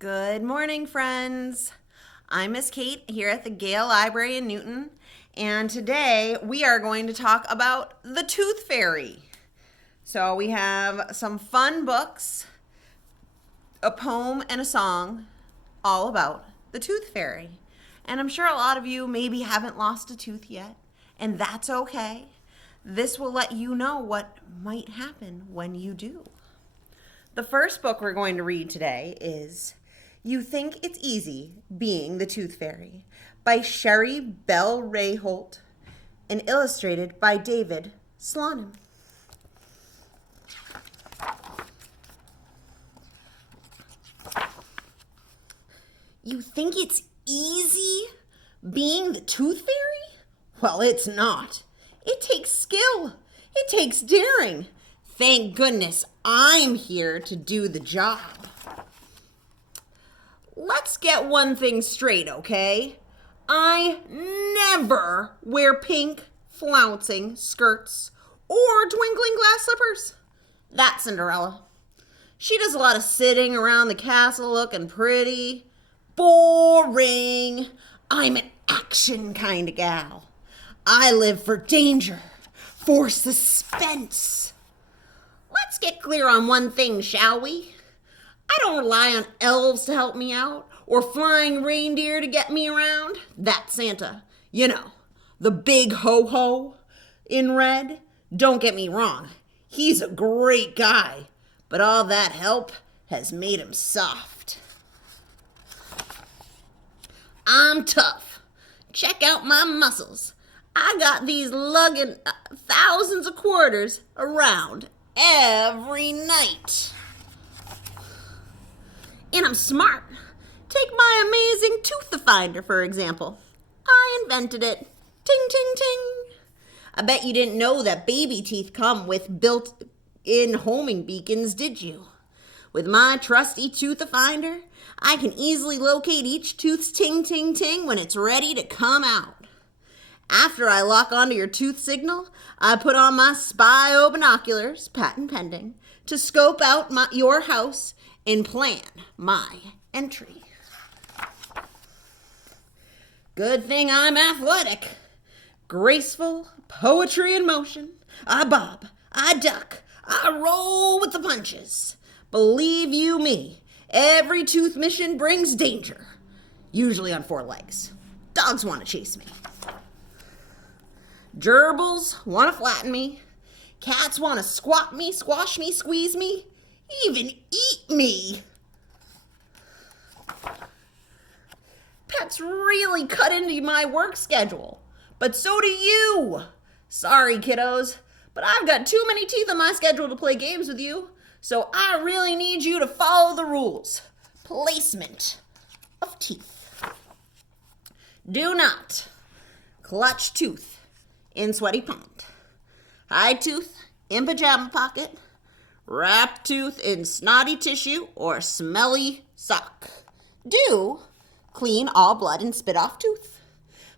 Good morning, friends. I'm Miss Kate here at the Gale Library in Newton, and today we are going to talk about the Tooth Fairy. So we have some fun books, a poem, and a song all about the Tooth Fairy. And I'm sure a lot of you maybe haven't lost a tooth yet, and that's okay. This will let you know what might happen when you do. The first book we're going to read today is You Think It's Easy Being the Tooth Fairy by Sherry Bell Rayholt and illustrated by David Slonim. You think it's easy being the Tooth Fairy? Well, it's not. It takes skill. It takes daring. Thank goodness I'm here to do the job. Let's get one thing straight, okay? I never wear pink, flouncing skirts or twinkling glass slippers. That's Cinderella. She does a lot of sitting around the castle looking pretty. Boring. I'm an action kind of gal. I live for danger, for suspense. Let's get clear on one thing, shall we? I don't rely on elves to help me out or flying reindeer to get me around. That's Santa. You know, the big ho-ho in red. Don't get me wrong. He's a great guy, but all that help has made him soft. I'm tough. Check out my muscles. I got these lugging thousands of quarters around every night. And I'm smart. Take my amazing tooth finder, for example. I invented it. Ting, ting, ting. I bet you didn't know that baby teeth come with built-in homing beacons, did you? With my trusty tooth finder, I can easily locate each tooth's ting, ting, ting when it's ready to come out. After I lock onto your tooth signal, I put on my spy binoculars, patent pending, to scope out your house and plan my entry. Good thing I'm athletic. Graceful, poetry in motion. I bob, I duck, I roll with the punches. Believe you me, every tooth mission brings danger. Usually on 4 legs. Dogs want to chase me. Gerbils want to flatten me. Cats want to squat me, squash me, squeeze me, even eat me. Pets really cut into my work schedule, but so do you. Sorry, kiddos, but I've got too many teeth on my schedule to play games with you, so I really need you to follow the rules. Placement of teeth. Do not clutch tooth in sweaty pond. Hide tooth in pajama pocket. Wrap tooth in snotty tissue or smelly sock. Do clean all blood and spit off tooth.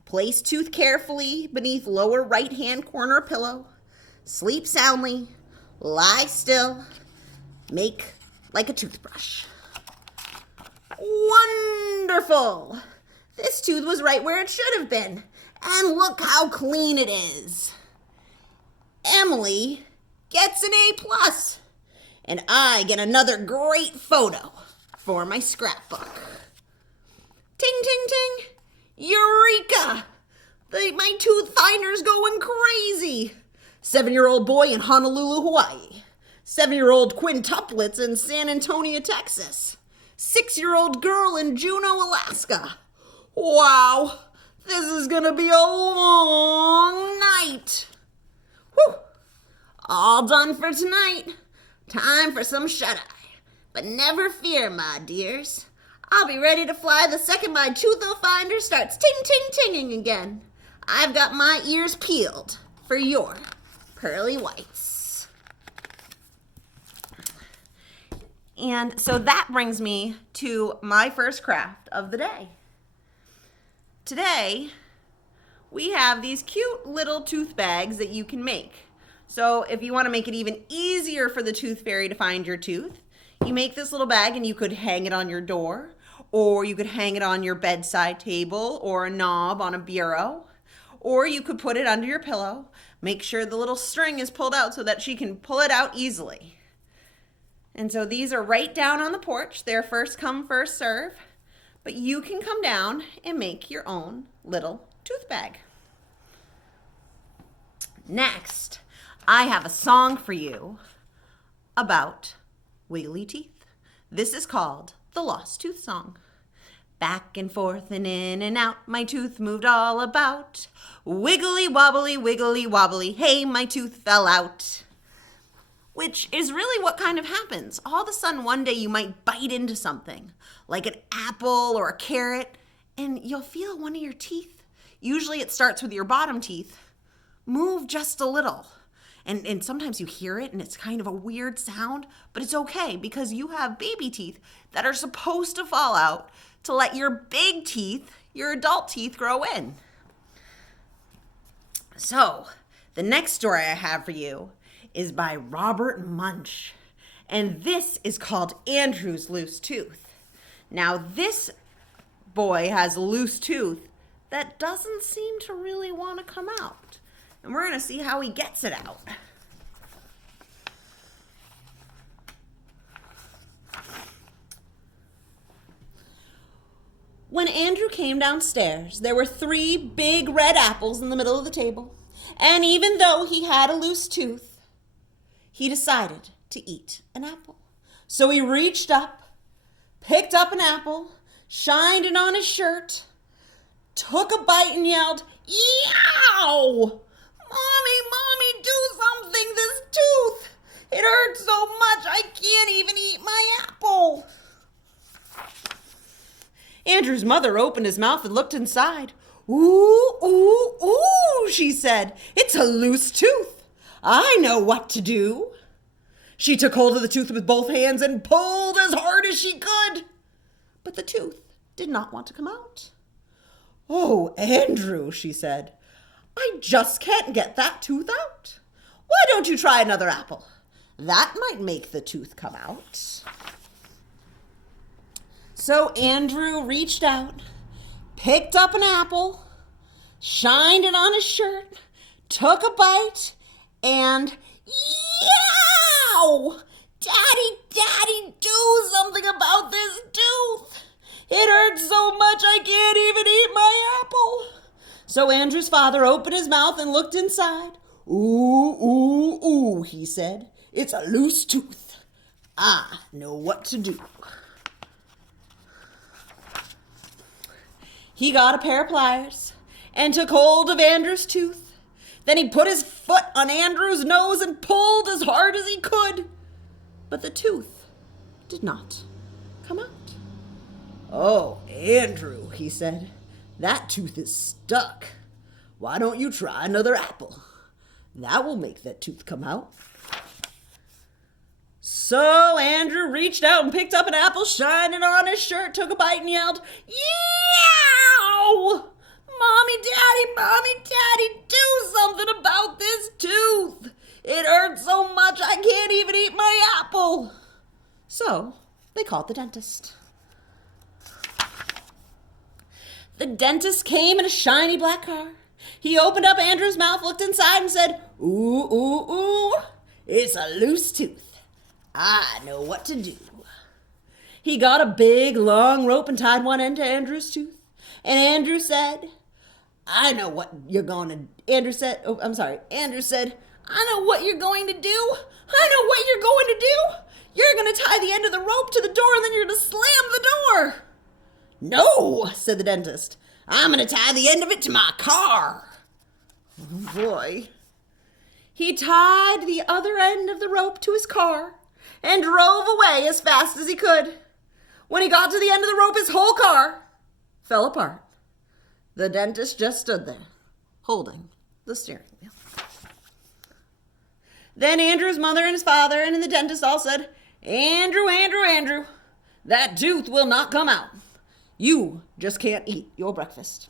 Place tooth carefully beneath lower right hand corner pillow. Sleep soundly. Lie still. Make like a toothbrush. Wonderful! This tooth was right where it should have been. And look how clean it is. Emily gets an A+. And I get another great photo for my scrapbook. Ting, ting, ting. Eureka! My tooth finder's going crazy. 7-year-old boy in Honolulu, Hawaii. 7-year-old quintuplets in San Antonio, Texas. 6-year-old girl in Juneau, Alaska. Wow, this is gonna be a long night. Whew. All done for tonight. Time for some shut-eye. But never fear, my dears. I'll be ready to fly the second my tooth finder starts ting-ting-tinging again. I've got my ears peeled for your pearly whites. And so that brings me to my first craft of the day. Today, we have these cute little tooth bags that you can make. So if you want to make it even easier for the tooth fairy to find your tooth, You make this little bag and you could hang it on your door, or you could hang it on your bedside table or a knob on a bureau, or you could put it under your pillow. Make sure the little string is pulled out so that she can pull it out easily. And so these are right down on the porch. They're first come, first serve. But you can come down and make your own little tooth bag. Next, I have a song for you about wiggly teeth. This is called the Lost Tooth Song. Back and forth and in and out, my tooth moved all about. Wiggly wobbly, hey, my tooth fell out. Which is really what kind of happens. All of a sudden, one day you might bite into something, like an apple or a carrot, and you'll feel one of your teeth, usually it starts with your bottom teeth, move just a little. And sometimes you hear it and it's kind of a weird sound, but it's okay because you have baby teeth that are supposed to fall out to let your big teeth, your adult teeth, grow in. So, the next story I have for you is by Robert Munch, and this is called Andrew's Loose Tooth. Now, this boy has a loose tooth that doesn't seem to really want to come out, and we're going to see how he gets it out. When Andrew came downstairs, there were 3 big red apples in the middle of the table, and even though he had a loose tooth, he decided to eat an apple. So he reached up, picked up an apple, shined it on his shirt, took a bite and yelled, "Yow! Mommy, do something, this tooth! It hurts so much I can't even eat my apple!" Andrew's mother opened his mouth and looked inside. Ooh, she said, "It's a loose tooth. I know what to do." She took hold of the tooth with both hands and pulled as hard as she could. But the tooth did not want to come out. "Oh, Andrew," she said, "I just can't get that tooth out. Why don't you try another apple? That might make the tooth come out." So Andrew reached out, picked up an apple, shined it on his shirt, took a bite, and yow! Daddy, do something about this tooth. It hurts so much I can't even eat my apple. So Andrew's father opened his mouth and looked inside. Ooh, he said, "It's a loose tooth. I know what to do." He got a pair of pliers and took hold of Andrew's tooth. Then he put his foot on Andrew's nose and pulled as hard as he could. But the tooth did not come out. "Oh, Andrew," he said, "that tooth is stuck. Why don't you try another apple? That will make that tooth come out." So Andrew reached out and picked up an apple, shined it on his shirt, took a bite and yelled, "Yow! Mommy, Daddy, do something about this tooth. It hurts so much I can't even eat my apple." So they called the dentist. The dentist came in a shiny black car. He opened up Andrew's mouth, looked inside, and said, Ooh, it's a loose tooth. I know what to do." He got a big, long rope and tied one end to Andrew's tooth. And Andrew said, Andrew said, "I know what you're going to do. You're going to tie the end of the rope to the door and then you're going to slam the door." "No," said the dentist. "I'm going to tie the end of it to my car." Oh, boy. He tied the other end of the rope to his car and drove away as fast as he could. When he got to the end of the rope, his whole car fell apart. The dentist just stood there, holding the steering wheel. Then Andrew's mother and his father and the dentist all said, Andrew, that tooth will not come out. You just can't eat your breakfast."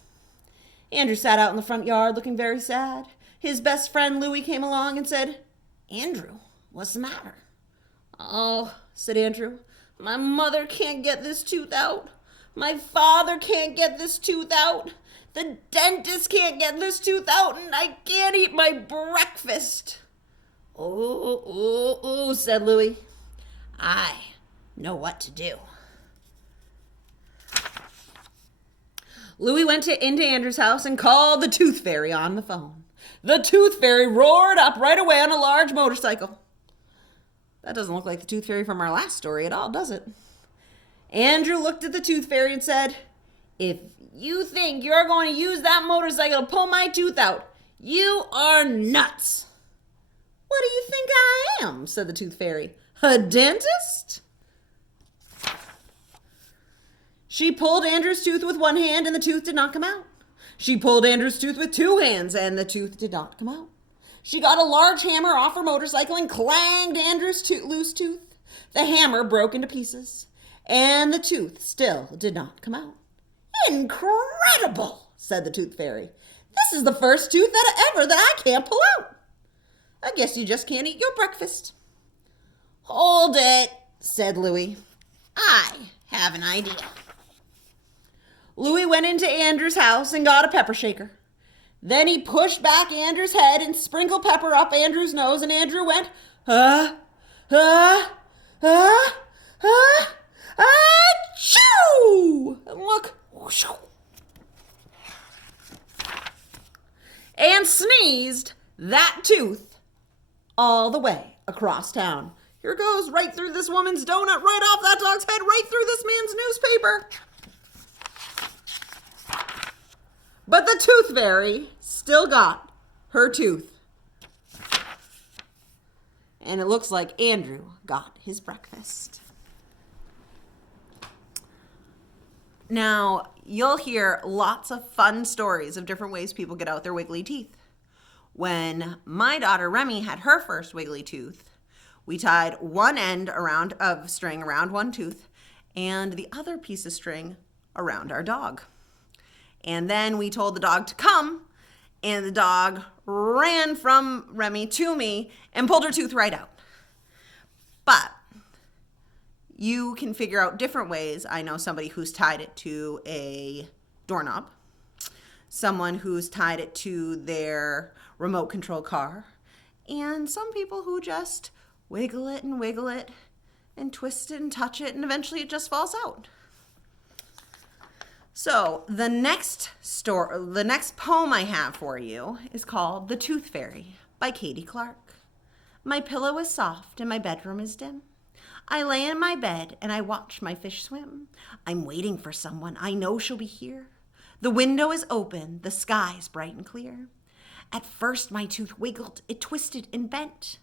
Andrew sat out in the front yard looking very sad. His best friend Louie came along and said, "Andrew, what's the matter?" "Oh," said Andrew. My mother can't get this tooth out. My father can't get this tooth out. The dentist can't get this tooth out, and I can't eat my breakfast. Oh, said Louis. I know what to do. Louis went into Andrew's house and called the Tooth Fairy on the phone. The Tooth Fairy roared up right away on a large motorcycle. That doesn't look like the Tooth Fairy from our last story at all, does it? Andrew looked at the Tooth Fairy and said, if you think you're going to use that motorcycle to pull my tooth out, you are nuts. What do you think I am? Said the Tooth Fairy. A dentist? She pulled Andrew's tooth with one hand and the tooth did not come out. She pulled Andrew's tooth with two hands and the tooth did not come out. She got a large hammer off her motorcycle and clanged Andrew's loose tooth. The hammer broke into pieces and the tooth still did not come out. Incredible, said the Tooth Fairy. This is the first tooth that I can't pull out. I guess you just can't eat your breakfast. Hold it, said Louis. I have an idea. Louis went into Andrew's house and got a pepper shaker. Then he pushed back Andrew's head and sprinkled pepper up Andrew's nose, and Andrew went, achoo! And look, and sneezed that tooth all the way across town. Here goes, right through this woman's donut, right off that dog's head, right through this man's newspaper. But the Tooth Fairy still got her tooth. And it looks like Andrew got his breakfast. Now, you'll hear lots of fun stories of different ways people get out their wiggly teeth. When my daughter Remy had her first wiggly tooth, we tied one end of string around one tooth and the other piece of string around our dog. And then we told the dog to come, and the dog ran from Remy to me and pulled her tooth right out. But you can figure out different ways. I know somebody who's tied it to a doorknob, someone who's tied it to their remote control car, and some people who just wiggle it and twist it and touch it, and eventually it just falls out. So the next poem I have for you is called The Tooth Fairy by Katie Clark. My pillow is soft and my bedroom is dim. I lay in my bed and I watch my fish swim. I'm waiting for someone, I know she'll be here. The window is open, the sky's bright and clear. At first my tooth wiggled, it twisted and bent.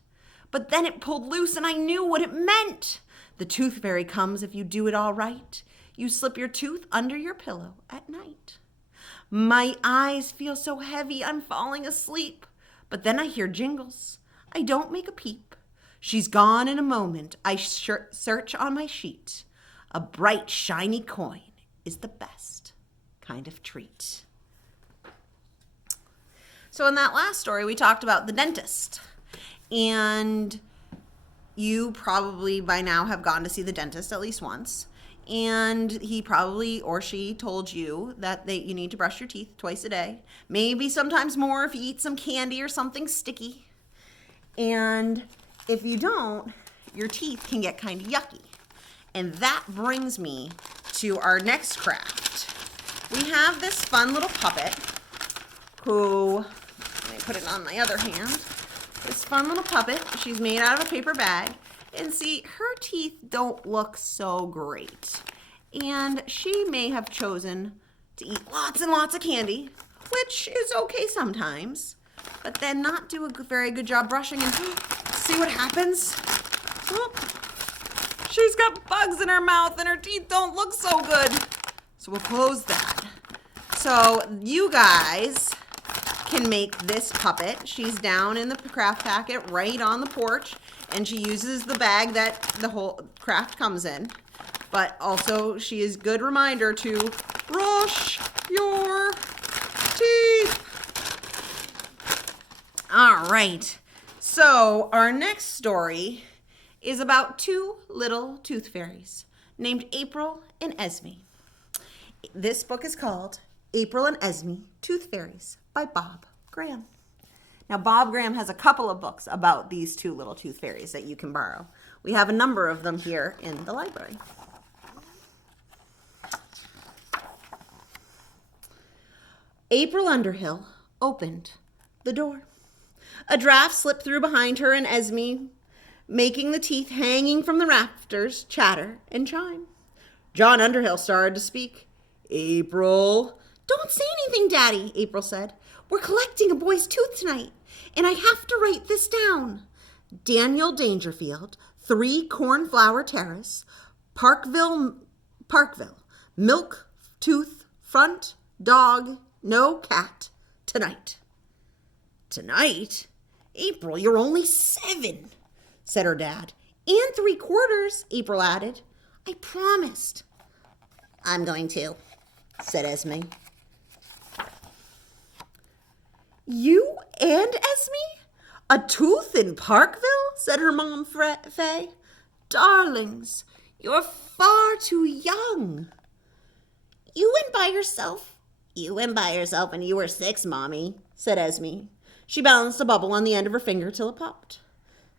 But then it pulled loose and I knew what it meant. The Tooth Fairy comes if you do it all right. You slip your tooth under your pillow at night. My eyes feel so heavy, I'm falling asleep. But then I hear jingles. I don't make a peep. She's gone in a moment. I search on my sheet. A bright, shiny coin is the best kind of treat. So in that last story, we talked about the dentist. And you probably by now have gone to see the dentist at least once. And he probably or she told you that you need to brush your teeth twice a day. Maybe sometimes more if you eat some candy or something sticky. And if you don't, your teeth can get kind of yucky. And that brings me to our next craft. We have this fun little puppet who, let me put it on my other hand. This fun little puppet, she's made out of a paper bag. And see, her teeth don't look so great. And she may have chosen to eat lots and lots of candy, which is okay sometimes, but then not do a very good job brushing and see what happens. Oh, she's got bugs in her mouth and her teeth don't look so good. So we'll close that. So you guys can make this puppet. She's down in the craft packet right on the porch. And she uses the bag that the whole craft comes in. But also, she is a good reminder to brush your teeth. All right. So, our next story is about two little tooth fairies named April and Esme. This book is called April and Esme, Tooth Fairies by Bob Graham. Now, Bob Graham has a couple of books about these two little tooth fairies that you can borrow. We have a number of them here in the library. April Underhill opened the door. A draft slipped through behind her and Esme, making the teeth hanging from the rafters chatter and chime. John Underhill started to speak. April. Don't say anything, Daddy, April said. We're collecting a boy's tooth tonight, and I have to write this down. Daniel Dangerfield, 3 Cornflower Terrace, Parkville, milk, tooth, front, dog, no cat, tonight. Tonight? April, you're only 7, said her dad. And 3/4, April added. I promised. I'm going to, said Esme. You and Esme? A tooth in Parkville? Said her mom, Faye. Darlings, you're far too young. You went by yourself. You went by yourself when you were 6, Mommy, said Esme. She balanced a bubble on the end of her finger till it popped.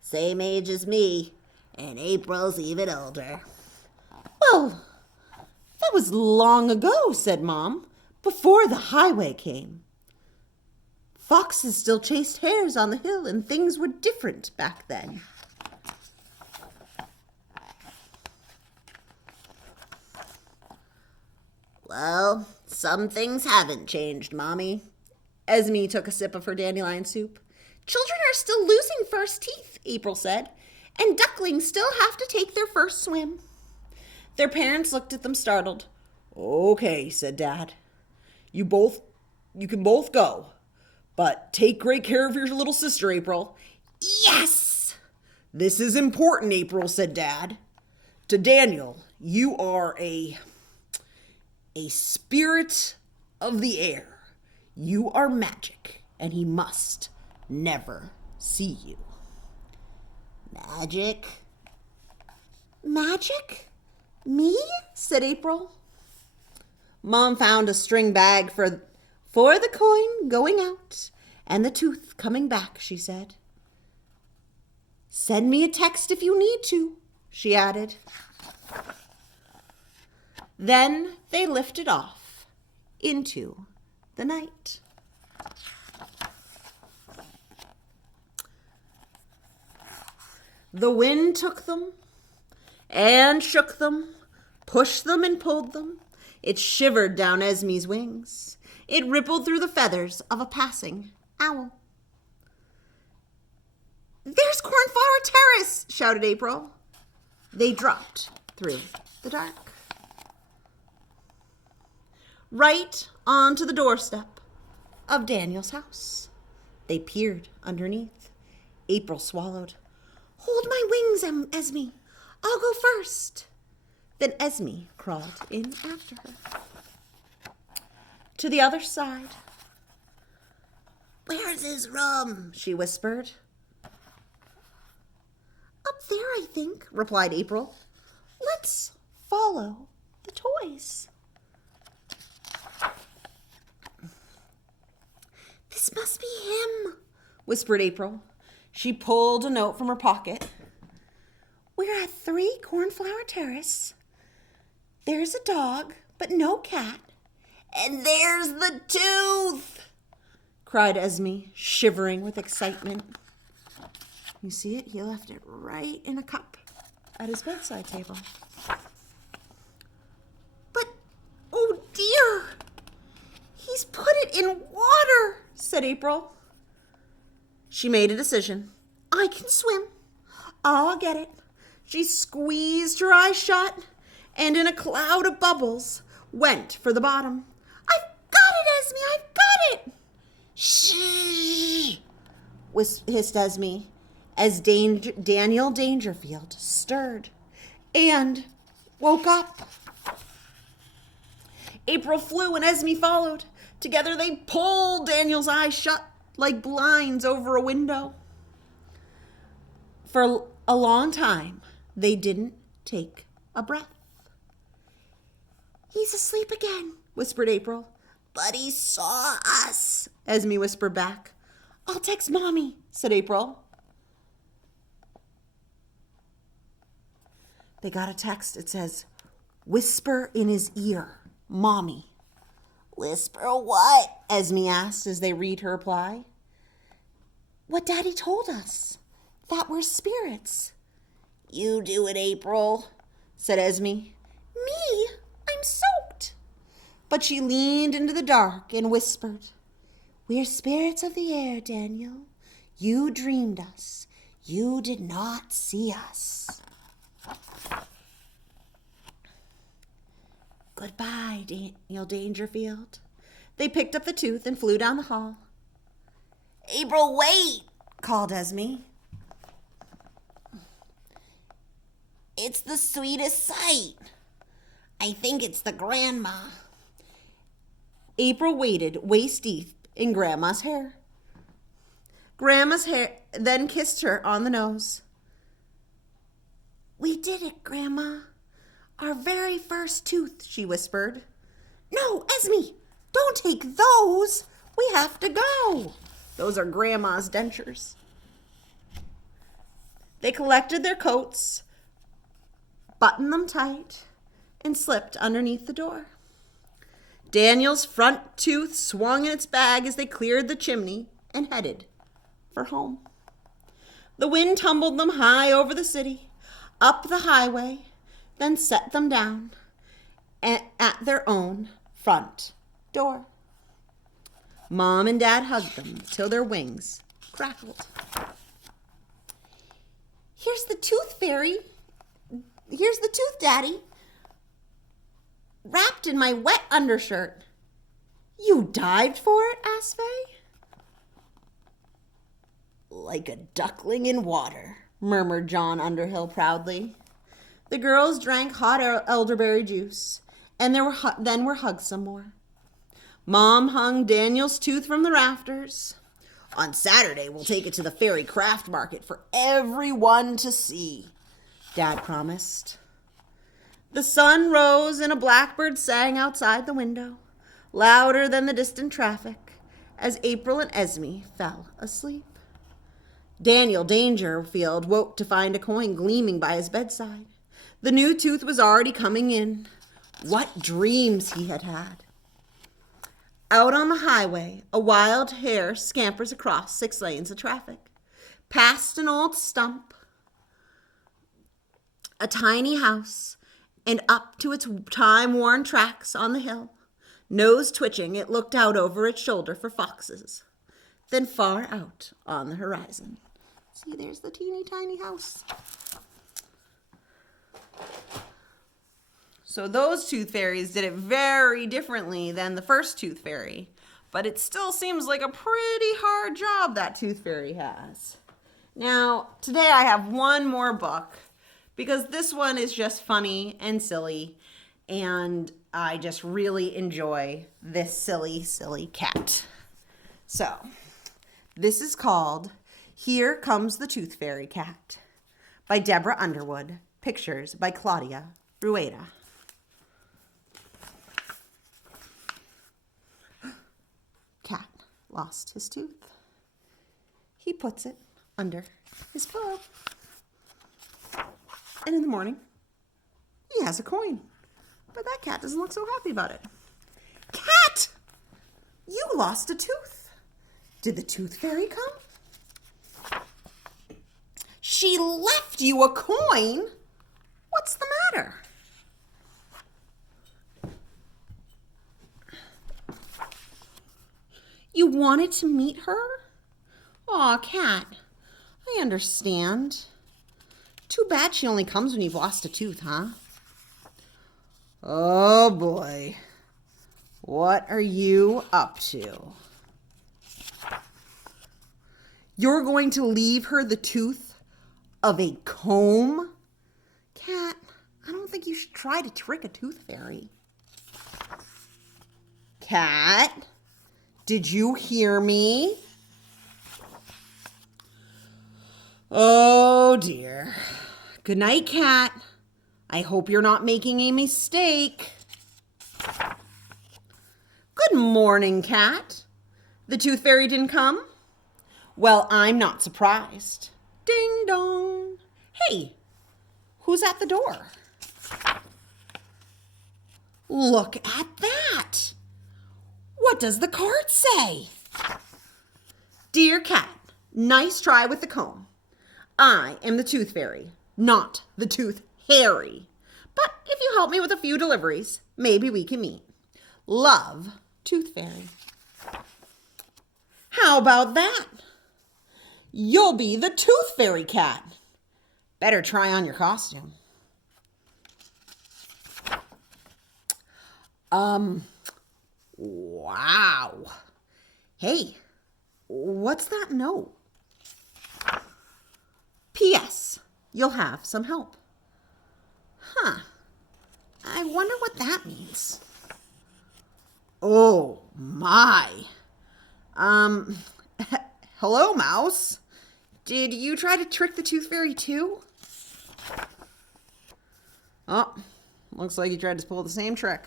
Same age as me, and April's even older. Well, that was long ago, said Mom, before the highway came. Foxes still chased hares on the hill, and things were different back then. Well, some things haven't changed, Mommy. Esme took a sip of her dandelion soup. Children are still losing first teeth, April said, and ducklings still have to take their first swim. Their parents looked at them startled. Okay, said Dad. You can both go, but take great care of your little sister, April. Yes! This is important, April, said Dad. To Daniel, you are a spirit of the air. You are magic, and he must never see you. Magic? Magic? Me? Said April. Mom found a string bag for the coin going out and the tooth coming back, she said. Send me a text if you need to, she added. Then they lifted off into the night. The wind took them and shook them, pushed them and pulled them. It shivered down Esme's wings. It rippled through the feathers of a passing owl. There's Cornflower Terrace, shouted April. They dropped through the dark. Right onto the doorstep of Daniel's house. They peered underneath. April swallowed. Hold my wings, Esme. I'll go first. Then Esme crawled in after her. To the other side. Where's his room? She whispered. Up there, I think, replied April. Let's follow the toys. This must be him, whispered April. She pulled a note from her pocket. We're at 3 Cornflower Terrace. There's a dog, but no cat. And there's the tooth, cried Esme, shivering with excitement. You see it? He left it right in a cup at his bedside table. But, oh dear, he's put it in water, said April. She made a decision. I can swim. I'll get it. She squeezed her eyes shut and in a cloud of bubbles went for the bottom. I've got it, Esme, I've got it. Shh, hissed Esme as Daniel Dangerfield stirred and woke up. April flew and Esme followed. Together they pulled Daniel's eyes shut like blinds over a window. For a long time, they didn't take a breath. "He's asleep again," whispered April. "But he saw us," Esme whispered back. "I'll text Mommy," said April. They got a text. It says, "Whisper in his ear, Mommy." "Whisper what?" Esme asked as they read her reply. "What Daddy told us, that we're spirits." "You do it, April," said Esme. "Me? I'm soaked." But she leaned into the dark and whispered, "We're spirits of the air, Daniel. You dreamed us. You did not see us." "Goodbye, Daniel Dangerfield." They picked up the tooth and flew down the hall. "April, wait," called Esme. "It's the sweetest sight. I think it's the grandma." April waited waist deep in Grandma's hair. Grandma's hair then kissed her on the nose. "We did it, Grandma. Our very first tooth," she whispered. "No, Esme, don't take those. We have to go. Those are Grandma's dentures." They collected their coats, buttoned them tight, and slipped underneath the door. Daniel's front tooth swung in its bag as they cleared the chimney and headed for home. The wind tumbled them high over the city, up the highway, then set them down at their own front door. Mom and Dad hugged them till their wings crackled. "Here's the tooth fairy. Here's the tooth, Daddy, wrapped in my wet undershirt." "You dived for it?" asked Faye. "Like a duckling in water," murmured John Underhill proudly. The girls drank hot elderberry juice, and then were hugged some more. Mom hung Daniel's tooth from the rafters. "On Saturday, we'll take it to the fairy craft market for everyone to see," Dad promised. The sun rose and a blackbird sang outside the window, louder than the distant traffic, as April and Esme fell asleep. Daniel Dangerfield woke to find a coin gleaming by his bedside. The new tooth was already coming in. What dreams he had had. Out on the highway, a wild hare scampers across 6 lanes of traffic, past an old stump, a tiny house, and up to its time-worn tracks on the hill. Nose twitching, it looked out over its shoulder for foxes. Then far out on the horizon. See, there's the teeny tiny house. So those tooth fairies did it very differently than the first tooth fairy. But it still seems like a pretty hard job that tooth fairy has. Now, today I have one more book because this one is just funny and silly. And I just really enjoy this silly, silly cat. So, this is called Here Comes the Tooth Fairy Cat by Debra Underwood. Pictures by Claudia Rueda. Cat lost his tooth. He puts it under his pillow. And in the morning, he has a coin. But that cat doesn't look so happy about it. "Cat! You lost a tooth. Did the tooth fairy come?" "She left you a coin? What's the matter?" "You wanted to meet her? Aw, Cat, I understand. Too bad she only comes when you've lost a tooth, huh?" "Oh boy, what are you up to?" "You're going to leave her the tooth of a comb? Cat, I don't think you should try to trick a tooth fairy." "Cat, did you hear me?" Oh dear. Good night, Cat. I hope you're not making a mistake. Good morning, Cat. The Tooth Fairy didn't come? Well, I'm not surprised. Ding dong. Hey, who's at the door? Look at that. What does the card say? Dear Cat, nice try with the comb. I am the Tooth Fairy, not the Tooth Harry. But if you help me with a few deliveries, maybe we can meet. Love, Tooth Fairy. How about that? You'll be the Tooth Fairy, Cat. Better try on your costume. Wow. Hey, what's that note? P.S. You'll have some help. Huh. I wonder what that means. Oh, my. Hello, Mouse. Did you try to trick the Tooth Fairy too? Oh, looks like you tried to pull the same trick.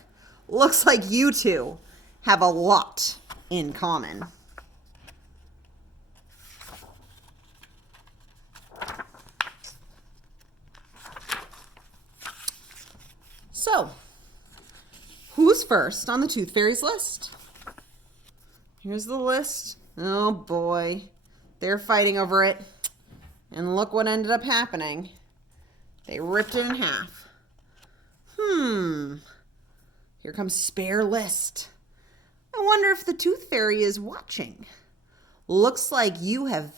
Looks like you two have a lot in common. So, who's first on the Tooth Fairy's list? Here's the list. Oh boy, they're fighting over it. And look what ended up happening. They ripped it in half. Here comes spare list. I wonder if the Tooth Fairy is watching. Looks like you have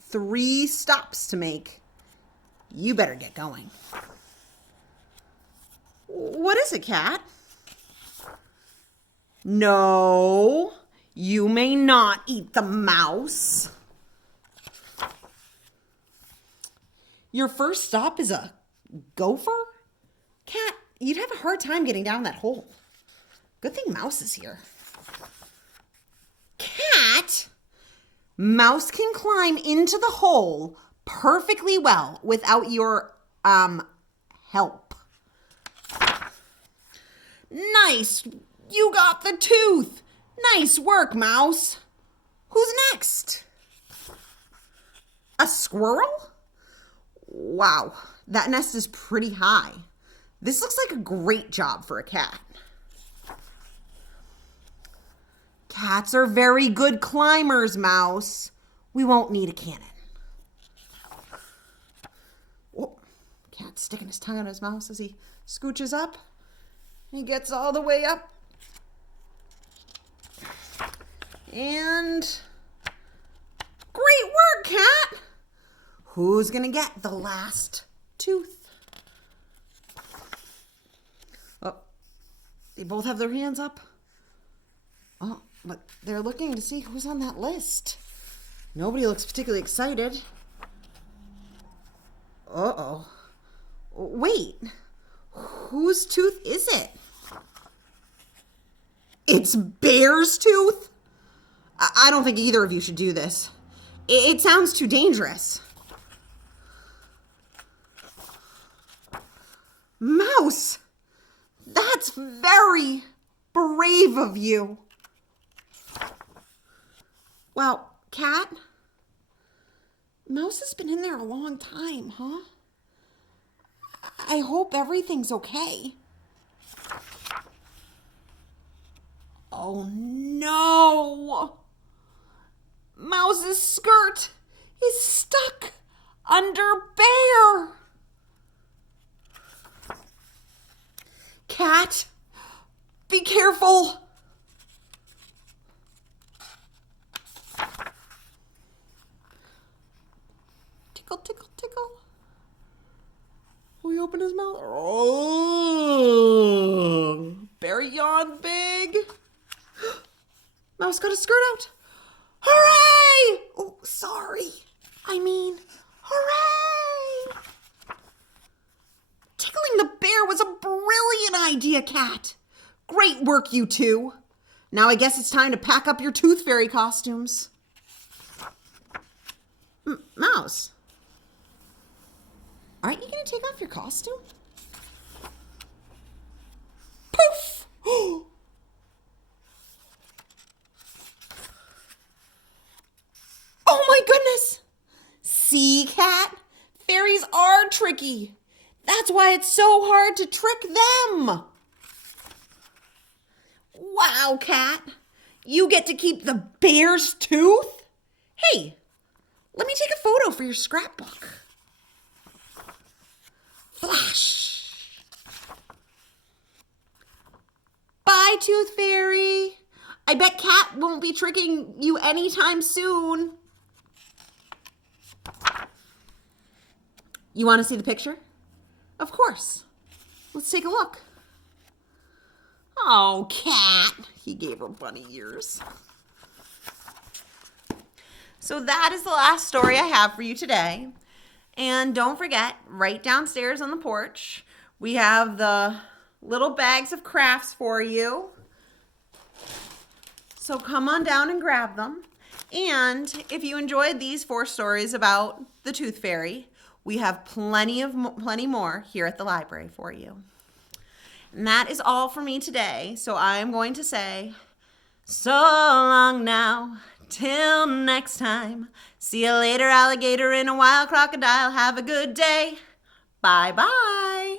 3 stops to make. You better get going. What is it, Cat? No, you may not eat the mouse. Your first stop is a gopher? Cat, you'd have a hard time getting down that hole. Good thing Mouse is here. Cat, Mouse can climb into the hole perfectly well without your, help. Nice, you got the tooth. Nice work, Mouse. Who's next? A squirrel? Wow, that nest is pretty high. This looks like a great job for a cat. Cats are very good climbers, Mouse. We won't need a cannon. Oh, Cat's sticking his tongue out his mouth as he scooches up. He gets all the way up. And great work, Cat. Who's gonna get the last tooth? Oh, they both have their hands up. Oh, but they're looking to see who's on that list. Nobody looks particularly excited. Uh-oh. Wait, whose tooth is it? It's Bear's tooth? I don't think either of you should do this. It sounds too dangerous. Mouse, that's very brave of you. Well, Cat, Mouse has been in there a long time, huh? I hope everything's okay. Oh no! Mouse's skirt is stuck under Bear. Cat, be careful. Tickle, tickle, tickle. Will he open his mouth? Oh, Bear yawned big. Mouse got his skirt out. Hooray! Oh, sorry. I mean, hooray! Tickling the bear was a brilliant idea, Cat. Great work, you two. Now I guess it's time to pack up your Tooth Fairy costumes. Mouse, Aren't you going to take off your costume? Poof! Oh my goodness! See, Cat? Fairies are tricky. That's why it's so hard to trick them. Wow, Cat. You get to keep the bear's tooth? Hey, let me take a photo for your scrapbook. Flash. Bye, Tooth Fairy. I bet Cat won't be tricking you anytime soon. You want to see the picture? Of course. Let's take a look. Oh, Cat. He gave her bunny ears. So that is the last story I have for you today. And don't forget, right downstairs on the porch, we have the little bags of crafts for you. So come on down and grab them. And if you enjoyed these 4 stories about the Tooth Fairy, we have plenty more here at the library for you. And that is all for me today. So I am going to say, so long now, till next time. See you later, alligator and a wild crocodile. Have a good day. Bye-bye.